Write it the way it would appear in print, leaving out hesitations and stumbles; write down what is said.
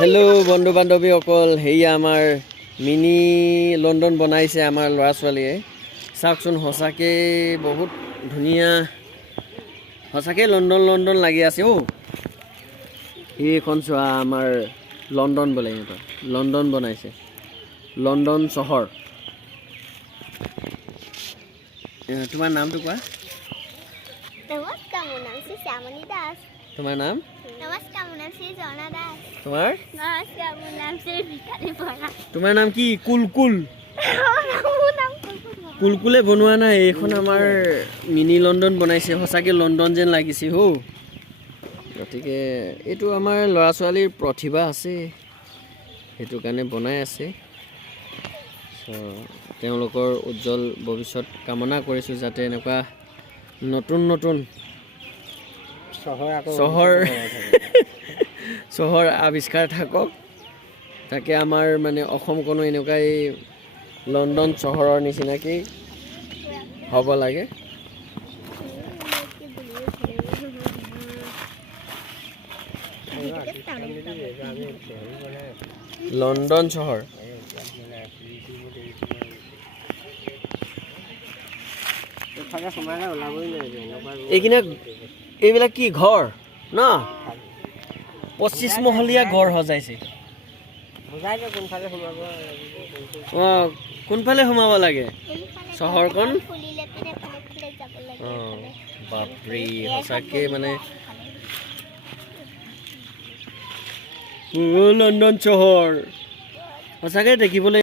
Hello' বন্ধু বান্ধৱীসকল, সেয়া আমাৰ মিনি লণ্ডন বনাইছে আমাৰ ল'ৰা ছোৱালীয়ে। চাওকচোন, সঁচাকৈ বহুত ধুনীয়া, সঁচাকৈ লণ্ডন লণ্ডন লাগি আছে। এইখন চোৱা, আমাৰ লণ্ডন বোলে, সিহঁতৰ লণ্ডন বনাইছে, লণ্ডন চহৰ। তোমাৰ নামটো কোৱা। নমস্কাৰ, মোৰ নাম শ্ৰী শ্যামণী দাস। তোমাৰ নাম? নমস্কাৰ, মোৰ নাম শ্ৰী ঝৰ্ণা দাস। তোমাৰ? নমস্কাৰ, মোৰ নাম শ্ৰী ভিকাৰী বৰা। তোমাৰ নাম কি? কুলকুল। কুলকুলে বনোৱা নাই, এইখন আমাৰ মিনি লণ্ডন বনাইছে। সঁচাকৈ লণ্ডন যেন লাগিছে গতিকে এইটো আমাৰ ল'ৰা ছোৱালীৰ প্ৰতিভা আছে, সেইটো কাৰণে বনাই আছে। তেওঁলোকৰ উজ্জ্বল ভৱিষ্যত কামনা কৰিছোঁ, যাতে এনেকুৱা নতুন নতুন চহৰ আৱিষ্কাৰ থাকক। তাকে আমাৰ মানে অসমখনো এনেকুৱাই লণ্ডন চহৰৰ নিচিনাকেই হ'ব লাগে। লণ্ডন চহৰ এইবিলাক কি ঘৰ ন? 25 মহলীয়া ঘৰ সজাইছে। কোনফালে সোমাব লাগে চহৰখন? বাপৰে, সঁচাকে মানে লণ্ডন চহৰ সঁচাকে দেখিবলৈ